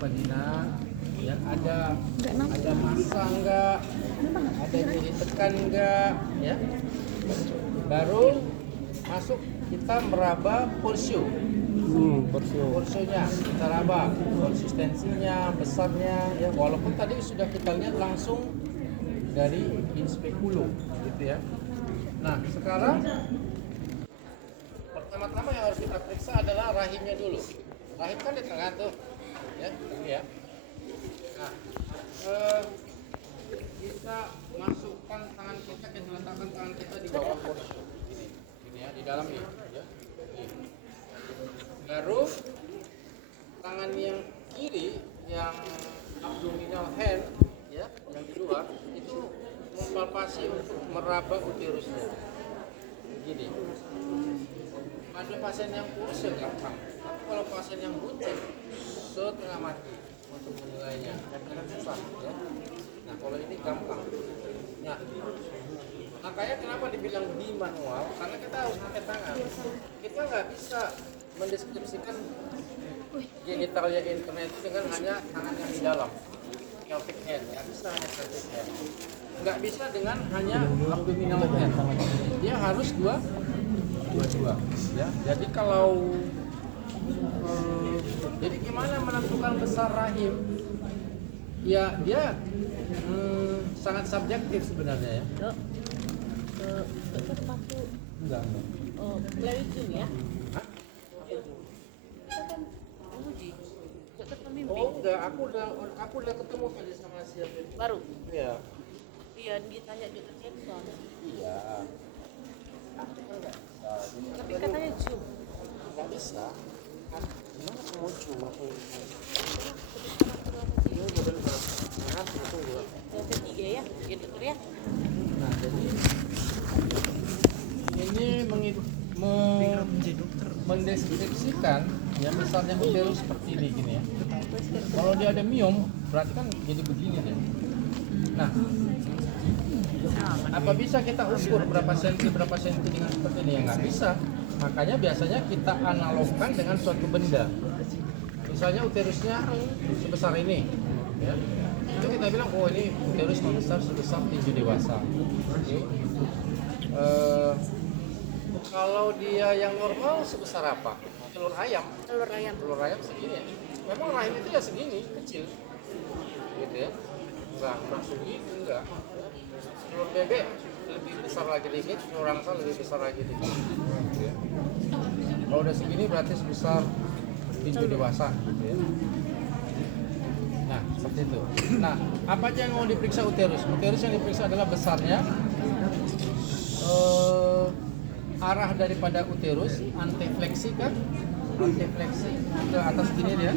Vagina, ya ada massa enggak, ada nyeri tekan enggak, ya. Baru masuk kita meraba porsio. Porsionya kita raba, konsistensinya, besarnya, ya. Walaupun tadi sudah kita lihat langsung dari inspekulo, gitu ya. Nah sekarang pertama-tama yang harus kita periksa adalah rahimnya dulu. Rahim kan di tengah tuh, ya, ini ya. Nah, kita masukkan tangan kita letakkan tangan kita di bawah porsio, ini ya, di dalam ini, ya. Ini. Baru tangan yang kiri, yang abdominal hand, ya, yang di luar itu mempalpasi untuk meraba uterusnya. Begini. Ada pasien yang kurus ya gampang, tapi kalau pasien yang buncit setengah mati untuk menilainya, kadang-kadang susah, ya. Nah kalau ini gampang. Nah makanya kenapa dibilang di manual, karena kita harus pakai tangan. Kita nggak bisa mendeskripsikan genitalnya internet itu dengan hanya tangan yang di dalam, pelvic hand, nggak bisa hanya pelvic hand, nggak bisa dengan hanya abdominal hand, dia harus dua, ya. Jadi kalau jadi gimana menentukan besar rahim? Ya dia sangat subjektif sebenarnya, ya. Dokter waktu Enggak. Claritin ya? Hah? Kita kan uji. Dokter pembimbing. Oh enggak, aku udah ketemu tadi sama siapa itu. Baru. Iya. Iya, ditanya dokter Jenson. Iya. Aku kan nggak bisa. Tapi katanya Zoom. Nggak bisa. Gimana mau cuma ini udah benar. Nah, tunggu. Yang ketiga ya, ya dokter ya. Nah, jadi ini mendeskripsikan ya misalnya uterus seperti ini gini ya. Kalau dia ada miom, berarti kan jadi begini deh. Nah, apa bisa kita ukur berapa senti dengan seperti ini? Ya nggak bisa. Makanya biasanya kita analogkan dengan suatu benda. Misalnya uterusnya sebesar ini, ya. Itu kita bilang, oh ini uterus membesar sebesar tinju dewasa. Oke. Kalau dia yang normal sebesar apa? Telur ayam. Telur ayam. Telur ayam segini ya. Memang rahim itu ya segini, kecil. Gitu ya. Enggak segitu, enggak. Telur bebek lebih besar lagi dikit, telur angsa lebih besar lagi dikit. Gitu ya. Kalau udah segini berarti sebesar tinju dewasa, gitu ya. Nah, seperti itu. Nah, apa aja yang mau diperiksa uterus? Uterus yang diperiksa adalah besarnya, arah daripada uterus, antefleksi kan? Antefleksi ke atas gini dia,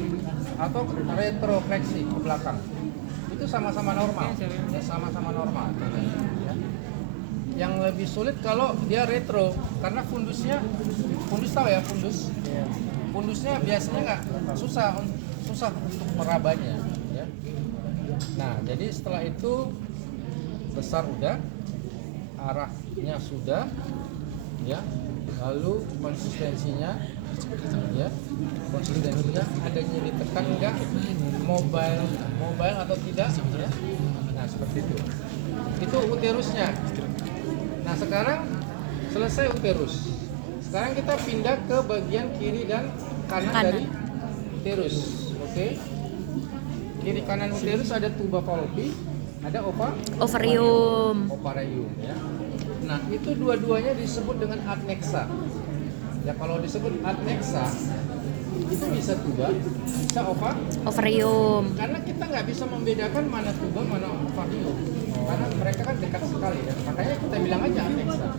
atau retrofleksi ke belakang. Itu sama-sama normal, ya sama-sama normal. Ya. Yang lebih sulit kalau dia retro, karena fundus tahu ya fundus? Fundusnya biasanya nggak susah untuk merabanya. Ya. Nah, jadi setelah itu besar udah, arahnya sudah, ya, lalu konsistensinya, ya, ada nyeri tekan enggak, mobile atau tidak, ya. Nah seperti itu uterusnya. Nah sekarang selesai uterus, sekarang kita pindah ke bagian kiri dan kanan. Dari uterus, oke. Kiri kanan uterus ada tuba fallopi, ada ovarium, ya. Nah, itu dua-duanya disebut dengan adnexa. Ya, kalau disebut adnexa, itu bisa tuba, bisa Ovarium. karena kita nggak bisa membedakan mana tuba, mana ovarium. Karena mereka kan dekat sekali ya. Makanya kita bilang aja adnexa.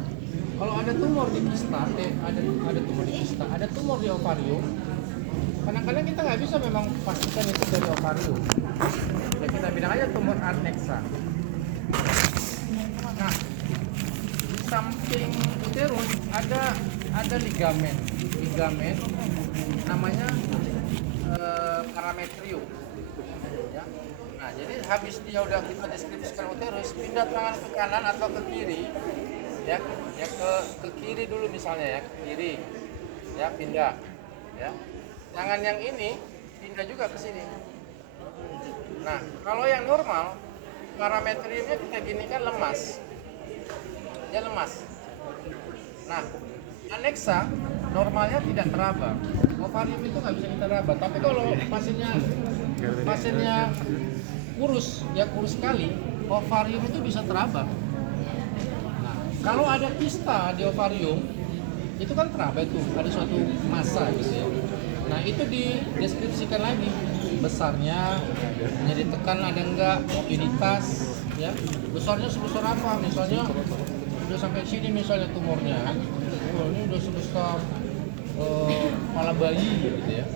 Kalau ada tumor di kista, ada tumor di kista, ada tumor di ovarium, kadang-kadang kita nggak bisa memang pastikan itu dari ovarium. Ya, kita bilang aja tumor adnexa. Nah, samping uterus ada ligamen namanya parametrium, ya. Nah jadi habis dia udah kita deskripsikan uterus, pindah tangan ke kanan atau ke kiri, ya ke kiri dulu misalnya, ya ke kiri, ya pindah, ya tangan yang ini pindah juga ke sini, Nah, kalau yang normal, parametriumnya kita gini kan lemas. Dia lemas. Nah, aneksa normalnya tidak teraba. Ovarium itu nggak bisa kita raba. Tapi kalau pasiennya kurus, ya kurus sekali, ovarium itu bisa teraba. Nah, kalau ada kista di ovarium, itu kan teraba itu, ada suatu massa gitu ya. Nah, itu dideskripsikan lagi besarnya, jadi tekan ada enggak, mobilitas, ya. Besarnya sebesar apa? Misalnya udah sampai sini misalnya tumornya, ini udah sebesar kepala bayi gitu ya.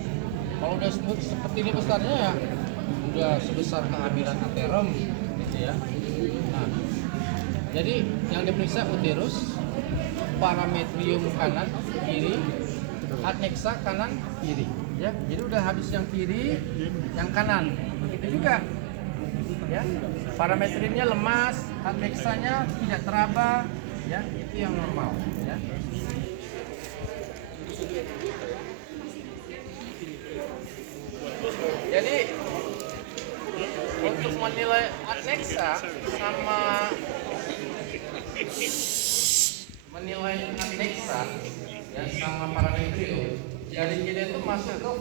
Kalau udah seperti ini besarnya ya udah sebesar kehamilan aterem gitu ya. Nah, jadi yang diperiksa uterus, parametrium kanan kiri, adnexa kanan kiri ya. Jadi udah habis yang kiri, yang kanan begitu juga ya. Parametriumnya lemas, adnexanya tidak teraba ya, itu yang normal ya. Jadi untuk menilai adnexa sama menilai adnexa ya sama parametrium, jadi kita itu masuk ke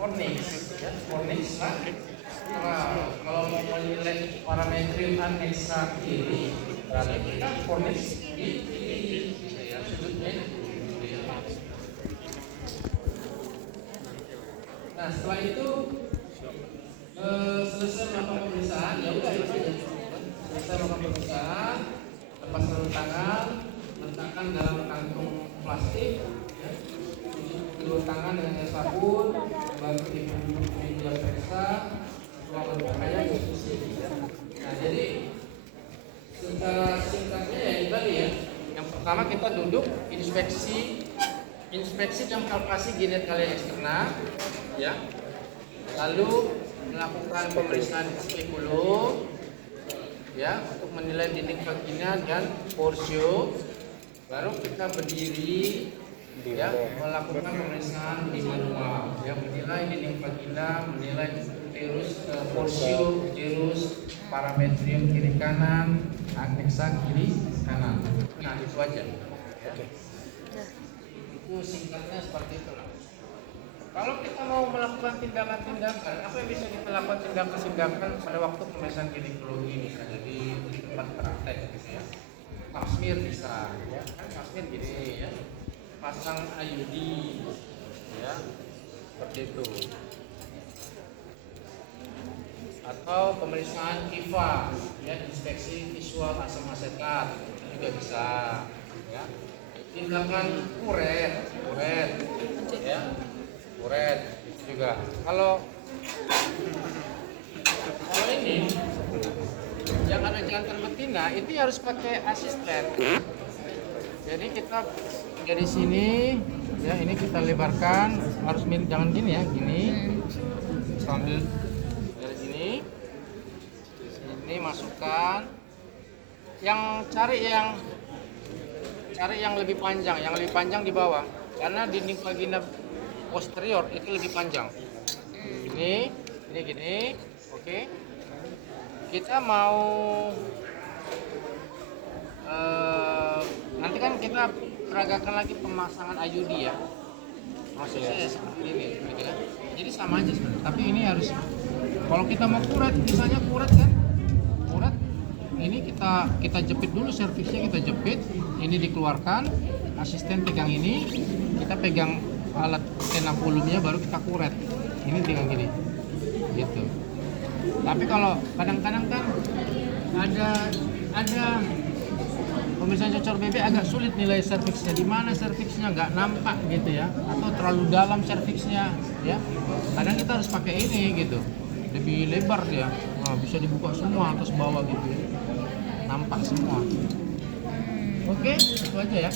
fornix ya, fornix lah. Nah, kalau mau menilai parametrium adnexa kiri, berarti kita fornix di ya, sudutnya. Nah, setelah itu selesai melakukan pemeriksaan, ya udah itu saja. Selesai melakukan pemeriksaan, lepas sarung tangan, letakkan dalam kantung plastik, ya. Cuci tangan dengan air sabun, bantu ibu media periksa, ruang berpakaian diskusi. Nah, jadi secara singkatnya ya ini tadi ya. Yang pertama kita duduk inspeksi dan palpasi genitalia eksterna, ya. Lalu melakukan pemeriksaan spekulum ya untuk menilai dinding vagina dan porsio. Baru kita berdiri ya melakukan pemeriksaan di manual ya, menilai dinding vagina, menilai uterus, porsio uterus, parametrium kiri kanan, adnexa kiri kanan. Nah, itu aja ya. Itu singkatnya seperti itu. Kalau kita mau melakukan tindakan-tindakan, apa yang bisa kita lakukan tindakan pada waktu pemeriksaan ginekologi misalnya di tempat praktek gitu ya. Pap smear bisa, ya kan pap smear gini ya, pasang IUD ya, seperti itu. Atau pemeriksaan IVA, ya inspeksi visual asam asetat juga bisa, ya. Tindakan kuret, ya. Kuret itu juga. Kalau ini yang ada jantan betina itu harus pakai asisten. Jadi kita dari sini ya, ini kita lebarkan, harus jangan gini ya, gini. Sambil dari sini masukkan. Yang cari yang lebih panjang di bawah, karena dinding vagina posterior itu lebih panjang. Ini gini, oke. Kita mau nanti kan kita peragakan lagi pemasangan IUD ya. Prosesnya seperti ini, gitu kan. Jadi sama aja sebenarnya. Tapi ini harus, kalau kita mau kuret, misalnya kuret kan, ini kita jepit dulu serviksnya, kita jepit, ini dikeluarkan, asisten pegang ini, kita pegang alat tenakulumnya, baru kita kuret. Ini dengan gini, gitu. Tapi kalau kadang-kadang kan ada pemeriksaan cocor bebek agak sulit nilai serviksnya, di mana serviksnya nggak nampak gitu ya, atau terlalu dalam serviksnya ya. Kadang kita harus pakai ini gitu, lebih lebar dia, nah, bisa dibuka semua atas bawah gitu ya, nampak semua. Oke, itu aja ya.